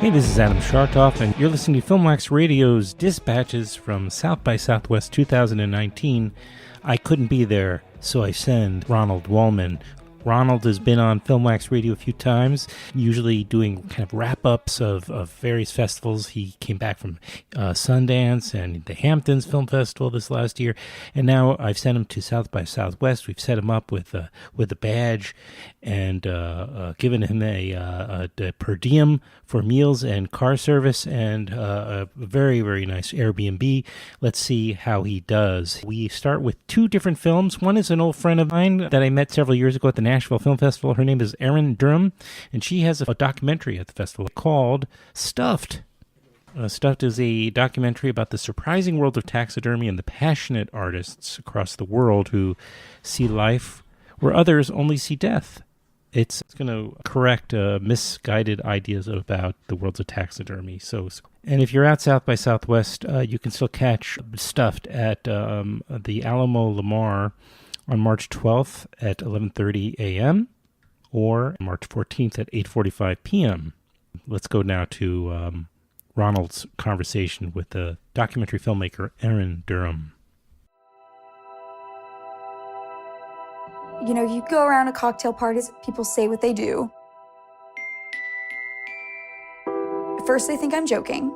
Hey, this is Adam Shartoff, and you're listening to Filmwax Radio's Dispatches from South by Southwest 2019. I couldn't be there, so I send Ronald Wohlman. Ronald has been on Filmwax Radio a few times, usually doing kind of wrap-ups of various festivals. He came back from Sundance and the Hamptons Film Festival this last year, and now I've sent him to South by Southwest. We've set him up with a badge and given him a per diem for meals and car service and a very, very nice Airbnb. Let's see how he does. We start with two different films. One is an old friend of mine that I met several years ago at the Nashville Film Festival. Her name is Erin Derham, and she has a documentary at the festival called Stuffed. Stuffed is a documentary about the surprising world of taxidermy and the passionate artists across the world who see life where others only see death. It's going to correct misguided ideas about the worlds of taxidermy. And if you're at South by Southwest, you can still catch Stuffed at the Alamo Lamar on March 12th at 11:30 a.m. or March 14th at 8:45 p.m. Let's go now to Ronald's conversation with the documentary filmmaker Erin Derham. You know, you go around at cocktail parties, people say what they do. At first, they think I'm joking.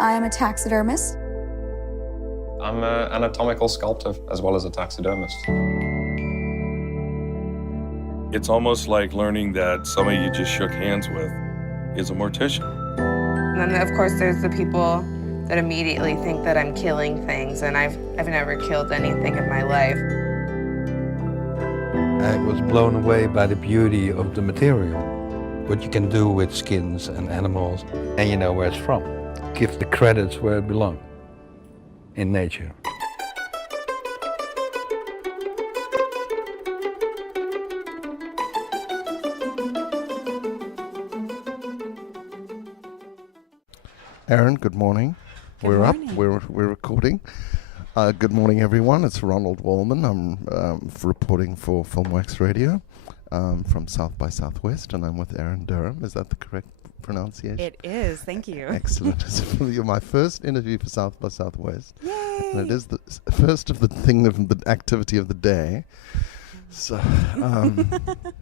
I am a taxidermist. I'm an anatomical sculptor as well as a taxidermist. It's almost like learning that somebody you just shook hands with is a mortician. And then, of course, there's the people that immediately think that I'm killing things, and I've never killed anything in my life. I was blown away by the beauty of the material, what you can do with skins and animals, and you know where it's from. Give the credits where it belongs, in nature. Erin, good morning. We're morning. Up. We're recording. Good morning, everyone. It's Ronald Wohlman. I'm reporting for Filmwax Radio from South by Southwest, and I'm with Erin Derham. Is that the correct pronunciation? It is. Thank you. Excellent. You're my first interview for South by Southwest. Yay! And it is the first of the activity of the day. So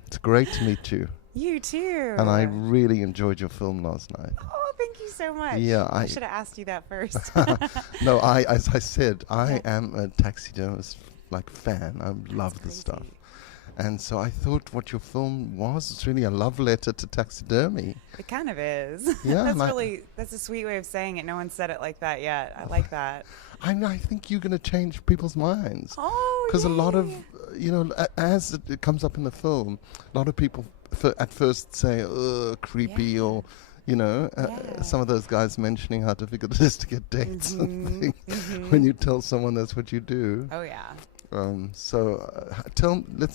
it's great to meet you. You too. And I really enjoyed your film last night. Oh, thank you so much. Yeah, I should have asked you that first. No, as I said, I am a taxidermist fan. I love the stuff. And so I thought what your film was, it's really a love letter to taxidermy. It kind of is. Yeah. That's a sweet way of saying it. No one said it like that yet. I like that. I think you're going to change people's minds. Oh, because a lot of, as it comes up in the film, a lot of people at first say, creepy, or, some of those guys mentioning how difficult it is to get dates and things when you tell someone that's what you do. Oh, yeah. Let's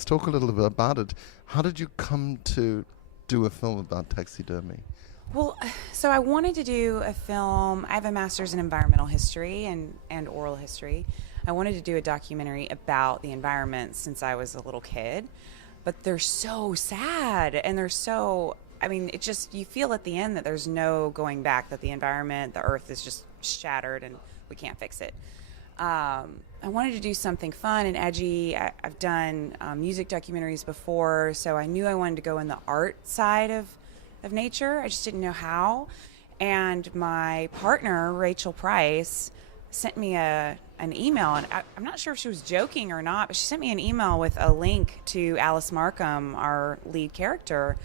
talk a little bit about it. How did you come to do a film about taxidermy? Well, so I wanted to do a film. I have a master's in environmental history and oral history. I wanted to do a documentary about the environment since I was a little kid. But they're so sad, and it just, you feel at the end that there's no going back, that the environment, the earth is just shattered and we can't fix it. I wanted to do something fun and edgy. I've done music documentaries before, so I knew I wanted to go in the art side of nature. I just didn't know how. And my partner, Rachel Price, sent me an email, and I'm not sure if she was joking or not, but she sent me an email with a link to Alice Markham, our lead character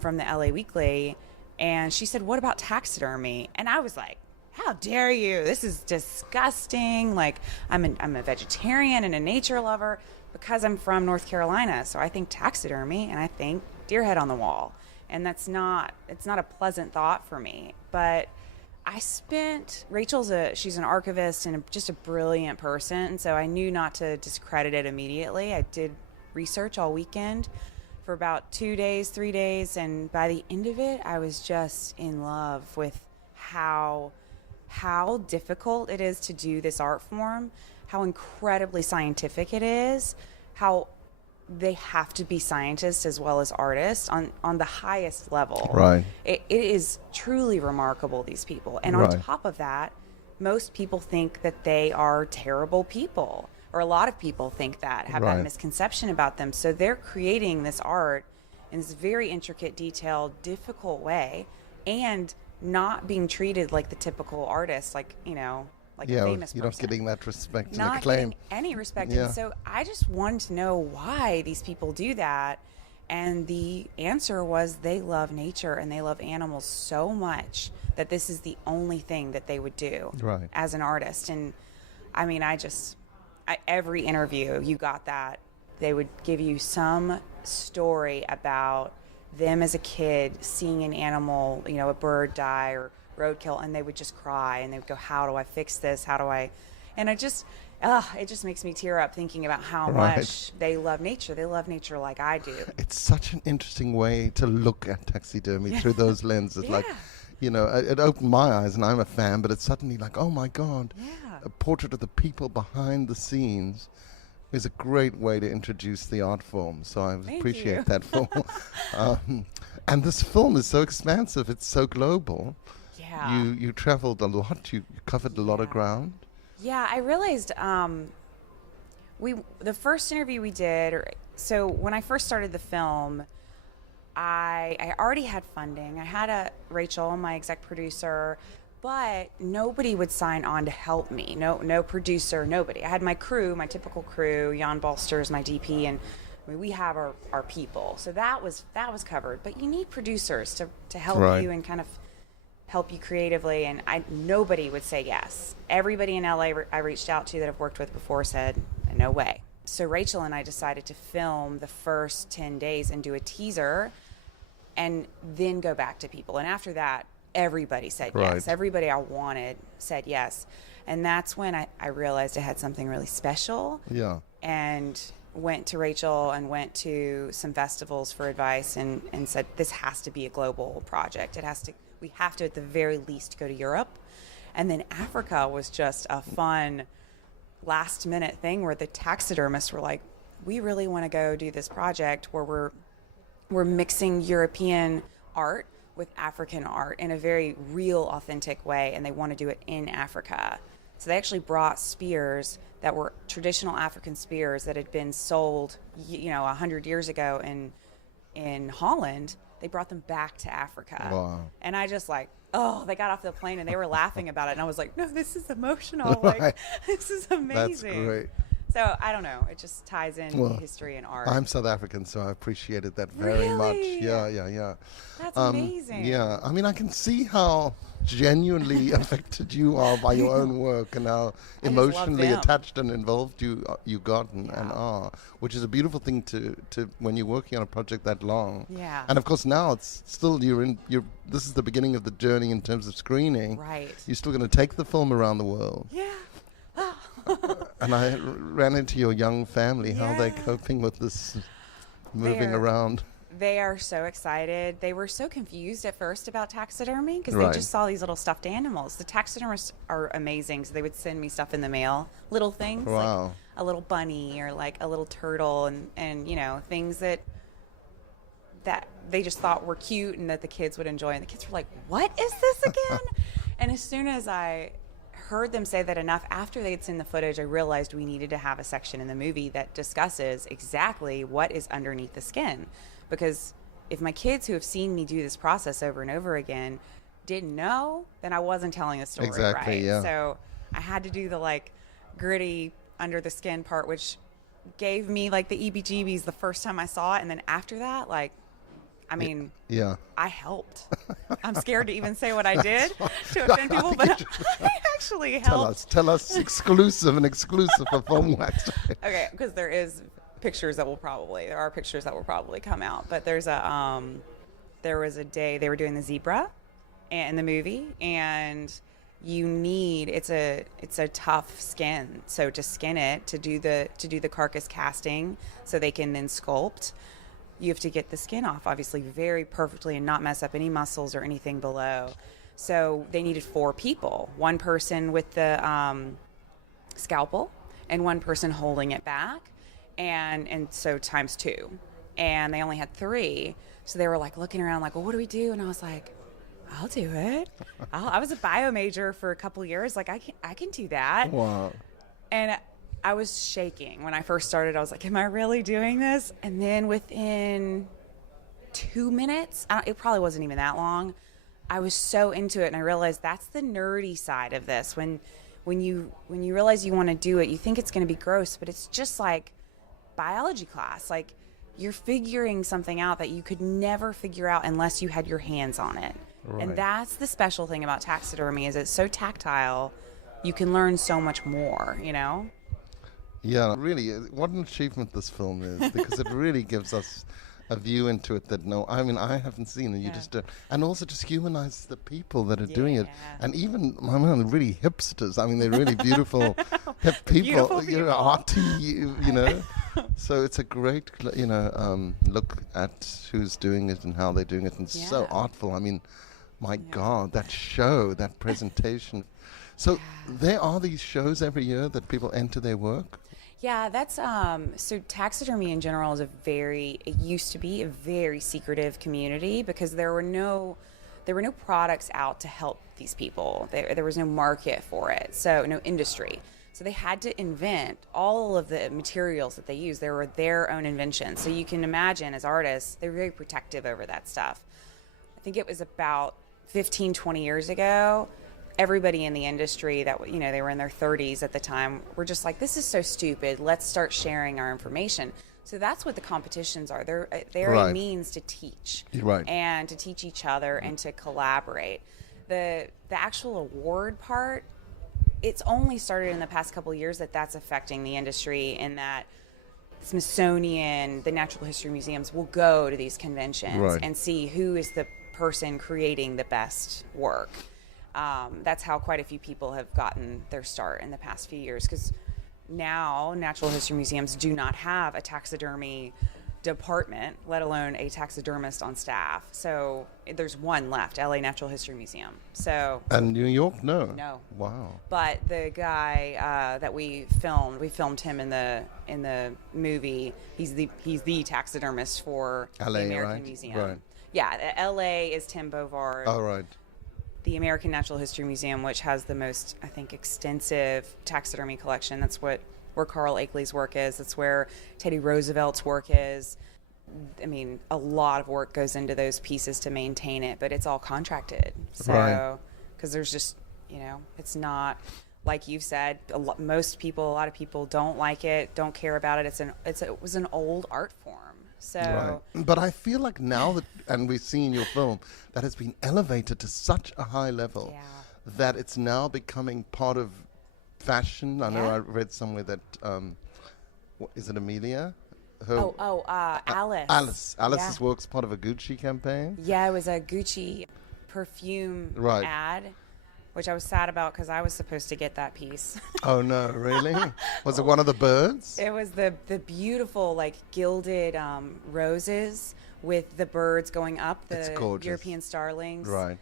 from the LA Weekly, and she said, "What about taxidermy?" And I was like, how dare you? This is disgusting. Like, I'm a vegetarian and a nature lover because I'm from North Carolina. So I think taxidermy and I think deer head on the wall. And it's not a pleasant thought for me. But she's an archivist and just a brilliant person, and so I knew not to discredit it immediately. I did research all weekend for about 2 days, 3 days, and by the end of it, I was just in love with how difficult it is to do this art form, how incredibly scientific it is, how they have to be scientists as well as artists on the highest level. Right. It is truly remarkable, these people. And Right. on top of that, most people think that they are terrible people, or a lot of people think that, have Right. that misconception about them. So they're creating this art in this very intricate, detailed, difficult way, and not being treated like the typical artist, like a famous you're person. not getting that respect and Not acclaim. getting any respect. Yeah. And so I just wanted to know why these people do that. And the answer was they love nature and they love animals so much that this is the only thing that they would do Right. as an artist. And I mean, every interview you got that. They would give you some story about them as a kid seeing an animal, a bird die or roadkill, and they would just cry and they would go, how do I fix this? And it just makes me tear up thinking about how Right. much they love nature. They love nature like I do. It's such an interesting way to look at taxidermy through those lenses. Yeah. Like, it opened my eyes, and I'm a fan, but it's suddenly like, oh my God, Yeah. a portrait of the people behind the scenes is a great way to introduce the art form. So I Thank appreciate you. that film. And this film is so expansive. It's so global. Yeah. You traveled a lot. You covered a lot of ground. Yeah, I realized the first interview we did, so when I first started the film, I already had funding. I had Rachel, my exec producer, but nobody would sign on to help me. No producer, nobody. I had my crew, my typical crew, Jan Bolsters, my DP, and we have our people. So that was covered. But you need producers to help Right. you and kind of help you creatively, and nobody would say yes. Everybody in LA I reached out to that I've worked with before said, no way. So Rachel and I decided to film the first 10 days and do a teaser and then go back to people. And after that, everybody said Right. yes. Everybody I wanted said yes. And that's when I realized I had something really special. Yeah. And went to Rachel and went to some festivals for advice and said, this has to be a global project. We have to at the very least go to Europe. And then Africa was just a fun last minute thing where the taxidermists were like, we really want to go do this project where we're mixing European art with African art in a very real, authentic way, and they want to do it in Africa. So they actually brought spears that were traditional African spears that had been sold, 100 years ago in Holland. They brought them back to Africa. Wow. And I just they got off the plane and they were laughing about it. And I was like, no, this is emotional. Right. This is amazing. That's great. So I don't know. It just ties in history and art. I'm South African, so I appreciated that very much. Really? Yeah. That's amazing. Yeah, I mean, I can see how genuinely affected you are by your own work and how I just love emotionally them. attached and involved you got and are, which is a beautiful thing to when you're working on a project that long. Yeah. And of course now it's still this is the beginning of the journey in terms of screening. Right. You're still going to take the film around the world. Yeah. And I ran into your young family. How are they Yeah. coping with this moving They're- around? They are so excited. They were so confused at first about taxidermy because Right. they just saw these little stuffed animals. The taxidermists are amazing, so they would send me stuff in the mail, little things Wow. like a little bunny or like a little turtle, and things that they just thought were cute and that the kids would enjoy. And the kids were like, "What is this again?" And as soon as I heard them say that enough after they'd seen the footage, I realized we needed to have a section in the movie that discusses exactly what is underneath the skin. Because if my kids who have seen me do this process over and over again didn't know, then I wasn't telling the story Exactly, right. yeah. So I had to do the gritty under the skin part, which gave me the EBGBs the first time I saw it, and then after that, Yeah. I helped. I'm scared to even say what I did to offend people, but I actually helped. Tell us exclusive for Filmwax. Okay, because there are pictures that will probably come out. But there was a day they were doing the zebra, in the movie, and you need it's a tough skin. So to skin it, to do the carcass casting, so they can then sculpt, you have to get the skin off, obviously, very perfectly and not mess up any muscles or anything below. So they needed 4 people, one person with the scalpel and one person holding it back, and so times 2. And they only had 3, so they were like looking around like, well, what do we do? And I was like, I'll do it. I was a bio major for a couple years. Like, I can do that. Wow. And I was shaking when I first started. I was like, am I really doing this? And then within 2 minutes, it probably wasn't even that long, I was so into it, and I realized that's the nerdy side of this. When you realize you want to do it, you think it's going to be gross, but it's just like biology class. Like, you're figuring something out that you could never figure out unless you had your hands on it. Right. And that's the special thing about taxidermy, is it's so tactile. You can learn so much more, you know? Yeah, really, what an achievement this film is, because it really gives us a view into it that I haven't seen, and you just don't. And also just humanizes the people that are doing it. And even, really hipsters. I mean, they're really beautiful hip people, arty, you know. So it's a great, look at who's doing it and how they're doing it, and so artful. I mean, my God, that show, that presentation. So there are these shows every year that people enter their work? Yeah, that's so taxidermy in general is it used to be a very secretive community, because there were no products out to help these people. There was no market for it, so no industry. So they had to invent all of the materials that they used. They were their own inventions. So you can imagine, as artists, they're very protective over that stuff. I think it was about 15, 20 years ago, everybody in the industry that, they were in their 30s at the time, were just like, this is so stupid. Let's start sharing our information. So that's what the competitions are. They're a means to teach and to teach each other and to collaborate. The actual award part, it's only started in the past couple of years that's affecting the industry, in that Smithsonian, the Natural History Museums will go to these conventions and see who is the person creating the best work. That's how quite a few people have gotten their start in the past few years, because now Natural History Museums do not have a taxidermy department, let alone a taxidermist on staff. So there's one left, LA Natural History Museum. So and New York, no. Wow. But the guy that we filmed him in the movie. He's the taxidermist for LA, the American Museum. Right. Yeah, LA is Tim Bovard. Oh, right. The American Natural History Museum, which has the most, I think, extensive taxidermy collection. That's where Carl Akeley's work is. That's where Teddy Roosevelt's work is. I mean, a lot of work goes into those pieces to maintain it, but it's all contracted. So, because there's just, it's not, like you've said, a lot of people don't like it, don't care about it. It was an old art form. So, but I feel like now that, and we've seen your film, that has been elevated to such a high level that it's now becoming part of fashion. I know I read somewhere that, is it Amelia? Alice. Alice's work's part of a Gucci campaign. Yeah, it was a Gucci perfume ad, which I was sad about, because I was supposed to get that piece. Oh no, really? Was it one of the birds? It was the beautiful, gilded roses with the birds going up, the European starlings. Right.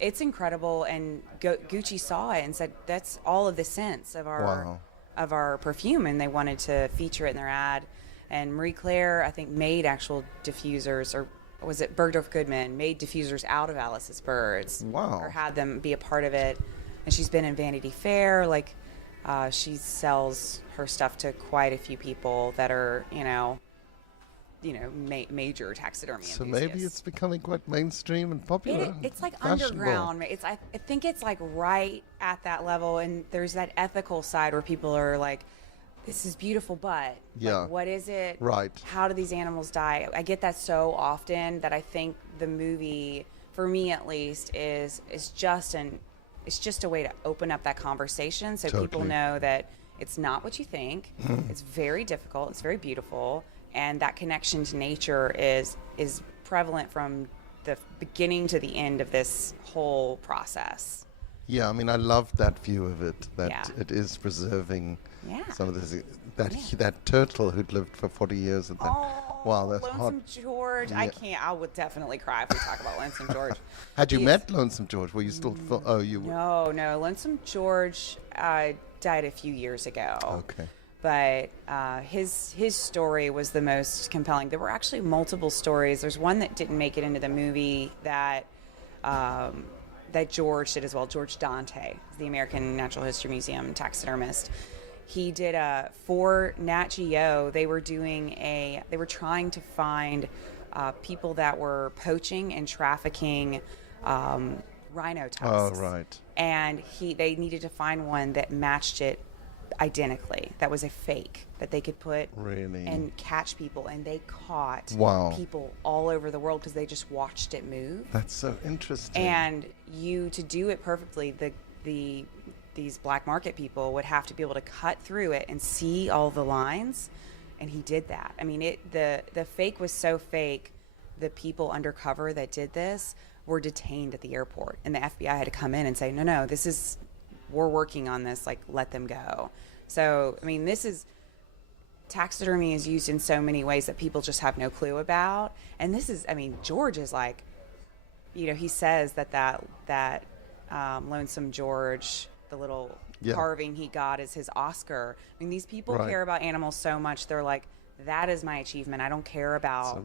It's incredible, and Gucci saw it and said, that's all of the scents of our perfume, and they wanted to feature it in their ad. And Marie Claire, I think, made actual diffusers, or was it Bergdorf Goodman, made diffusers out of Alice's birds. Wow. Or had them be a part of it. And she's been in Vanity Fair. She sells her stuff to quite a few people that are, major taxidermy enthusiasts. So maybe it's becoming quite mainstream and popular. It's like underground. I think it's right at that level, and there's that ethical side where people are like, this is beautiful, but what is it? Right. How do these animals die? I get that so often that I think the movie, for me at least, is just a way to open up that conversation, so people know that it's not what you think. It's very difficult. It's very beautiful, and that connection to nature is prevalent from the beginning to the end of this whole process. Yeah, I mean, I love that view of it, that Yeah. it is preserving Yeah. some of this, that turtle who'd lived for 40 years. And wow, that's hot. Lonesome George. Yeah. I would definitely cry if we talk about Lonesome George. Had you He's- met Lonesome George? Were you still, No. Lonesome George died a few years ago. Okay. But his story was the most compelling. There were actually multiple stories. There's one that didn't make it into the movie that George did as well. George Dante, the American Natural History Museum taxidermist. He did for Nat Geo. They were trying to find people that were poaching and trafficking rhino tusks. Oh, right. And they needed to find one that matched it identically, that was a fake, that they could put Really? and catch people, and they caught Wow. people all over the world because they just watched it move. That's so interesting. And to do it perfectly, these black market people would have to be able to cut through it and see all the lines, and he did that. I mean, the fake was so fake, the people undercover that did this were detained at the airport, and the FBI had to come in and say, no, we're working on this, like, let them go. So, I mean, taxidermy is used in so many ways that people just have no clue about. And George is like, he says that Lonesome George, the little carving he got, is his Oscar. I mean, these people Right. care about animals so much. They're like, that is my achievement. I don't care about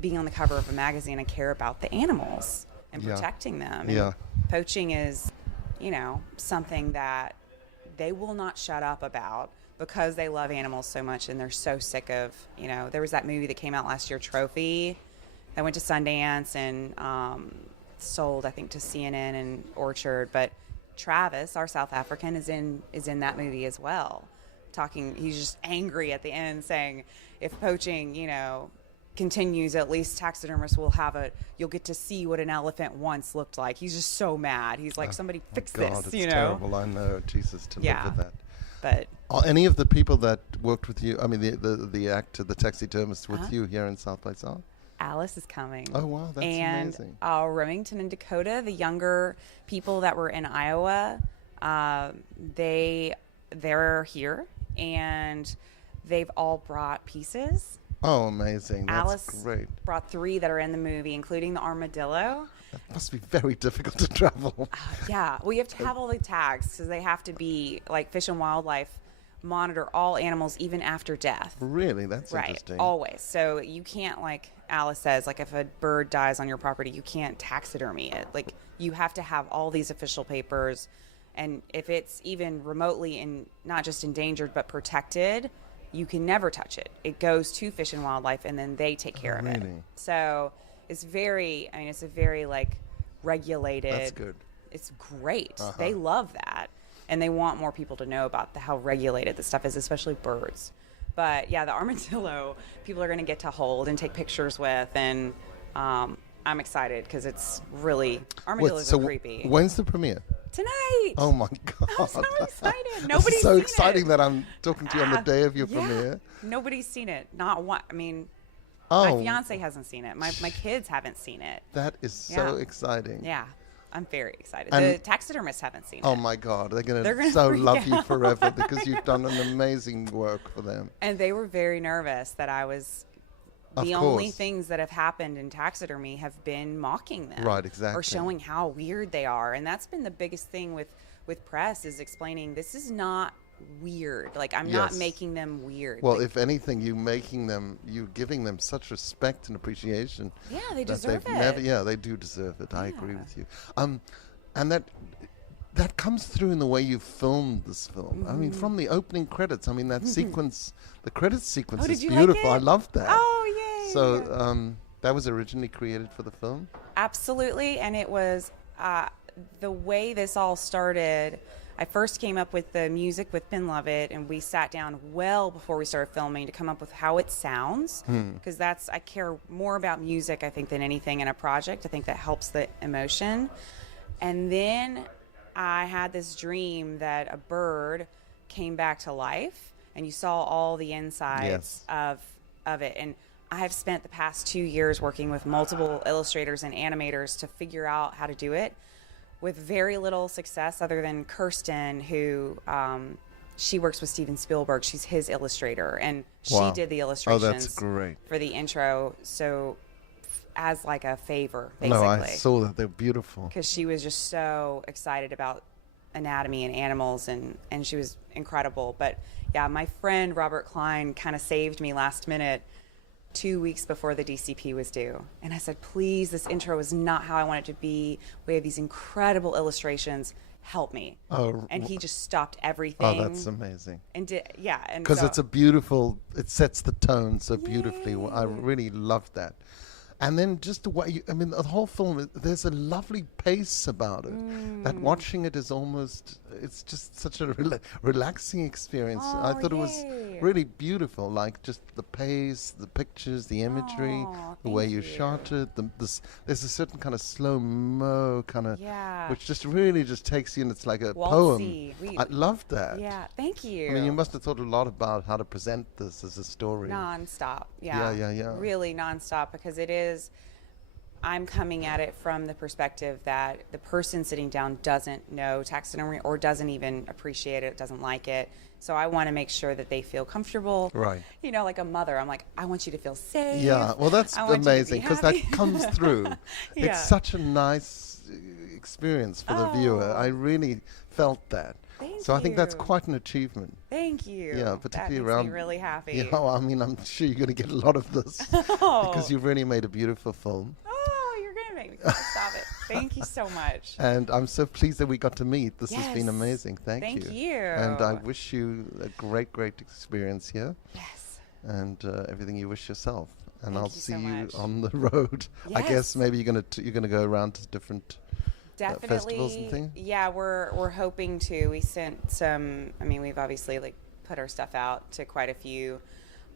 being on the cover of a magazine. I care about the animals and protecting them. And poaching is, something that they will not shut up about because they love animals so much, and they're so sick of, there was that movie that came out last year, Trophy, that went to Sundance and sold, I think, to CNN and Orchard. But Travis, our South African, is in that movie as well. He's just angry at the end, saying, if poaching, continues, at least taxidermists will you'll get to see what an elephant once looked like. He's just so mad. He's like, somebody fix God, this, it's terrible. I know, Jesus, to live with that. But are any of the people that worked with you, I mean, the actor, the taxidermist with you here in South by South? Alice is coming. Oh, wow, that's amazing. And Remington and Dakota, the younger people that were in Iowa, they're here, and they've all brought pieces. Oh, amazing. That's Alice great. brought 3 that are in the movie, including the armadillo. That must be very difficult to travel. Yeah, we have to have all the tags because they have to be, like, Fish and Wildlife monitor all animals even after death. Really? That's interesting. Right, always. So you can't, like Alice says, like, if a bird dies on your property, you can't taxidermy it. Like, you have to have all these official papers, and if it's even remotely not just endangered but protected, you can never touch it. It goes to Fish and Wildlife, and then they take care of it. So it's a very, like, regulated. That's good. It's great. They love that, and they want more people to know about how regulated this stuff is, especially birds. But yeah, the armadillo, people are going to get to hold and take pictures with, and I'm excited because it's really, armadillos are creepy. When's the premiere? Tonight. Oh my God. I'm so excited. Nobody's Nobody's so seen exciting it. that I'm talking to you on the day of your premiere. Nobody's seen it. Not one. I mean, Oh, my fiance hasn't seen it. My kids haven't seen it. that is so exciting. Yeah. I'm very excited. And- The taxidermists haven't seen it. Oh my God, they're They're gonna gonna so freak love you out. forever because you've done an amazing work for them. And they were very nervous that I was. Of The only course. things that have happened in taxidermy have been mocking them. Right, exactly. Or showing how weird they are. And that's been the biggest thing with press, is explaining this is not weird. Like, I'm not Yes. making them weird. Well, Like, if anything, you're giving them such respect and appreciation. Yeah, they that deserve they've it. Never, they do deserve it. I agree with you. And that comes through in the way you filmed this film. I mean, from the opening credits. I mean, that sequence, the credits sequence Oh, is did you like beautiful. it? I loved that. Oh, yay. So that was originally created for the film. Absolutely, and it was the way this all started. I first came up with the music with Ben Lovett, and we sat down well before we started filming to come up with how it sounds, because I care more about music, I think, than anything in a project. I think that helps the emotion. And then I had this dream that a bird came back to life, and you saw all the insides of it. And I have spent the past 2 years working with multiple illustrators and animators to figure out how to do it with very little success other than Kirsten, who she works with Steven Spielberg. She's his illustrator, and she did the illustrations that's great. for the intro. So as like a favor, basically. No, I saw that. They're beautiful. Because she was just so excited about anatomy and animals, and she was incredible. But yeah, my friend Robert Klein kind of saved me last minute 2 weeks before the DCP was due. And I said, please, this intro is not how I want it to be. We have these incredible illustrations. Help me. And he just stopped everything. Oh, that's amazing. And and because so, it's a beautiful, it sets the tone so beautifully. I really love that. And then just the way, the whole film, there's a lovely pace about it. That watching it is almost, it's just such a relaxing experience. I thought it was really beautiful, like just the pace, the pictures, the imagery, the way you shot it. There's a certain kind of slow-mo kind of, which just really just takes you, and it's like a poem. I love that. Yeah, thank you. I mean, you must have thought a lot about how to present this as a story. Non-stop. Yeah. Really non-stop, because it is, I'm coming at it from the perspective that the person sitting down doesn't know taxidermy or doesn't even appreciate it, doesn't like it. So I want to make sure that they feel comfortable. Right. You know, like a mother, I'm like, I want you to feel safe. Yeah, well, that's amazing, because that comes through. It's such a nice experience for the viewer. I really felt that. Thank you. I think that's quite an achievement. Thank you. Yeah, particularly that makes around. me really happy. Yeah, I'm sure you're going to get a lot of this because you've really made a beautiful film. Oh, you're going to make me stop it. Thank you so much. And I'm so pleased that we got to meet. This has been amazing. Thank you. you. And I wish you a great experience here. Yes. And everything you wish yourself. And Thank I'll you see so you much. on the road. I guess maybe you're gonna go around to different. Definitely. Festivals and things? Yeah, we're hoping to. We sent some, we've obviously like put our stuff out to quite a few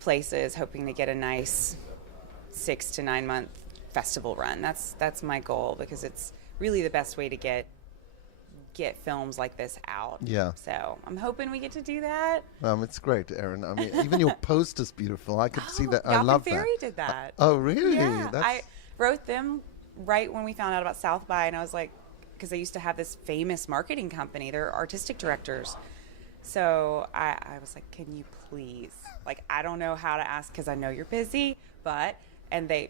places, hoping to get a nice 6 to 9 month festival run. That's my goal, because it's really the best way to get films like this out. Yeah. So I'm hoping we get to do that. It's great, Erin. Even your poster's beautiful. I could see that. I love that. Fairy did that. Oh, really? Yeah. I wrote them right when we found out about South by, and I was like, because they used to have this famous marketing company. They're artistic directors. So I was like, can you please? Like, I don't know how to ask because I know you're busy, and they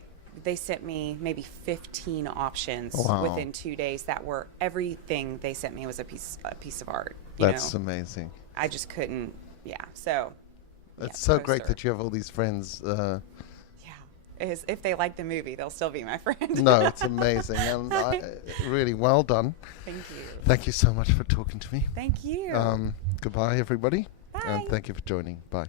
sent me maybe 15 options within 2 days that were, everything they sent me was a piece of art. That's amazing. I just couldn't, so. It's so great that you have all these friends. If they like the movie, they'll still be my friend. No, it's amazing. And really well done. Thank you. Thank you so much for talking to me. Thank you. Goodbye, everybody. Bye. And thank you for joining. Bye.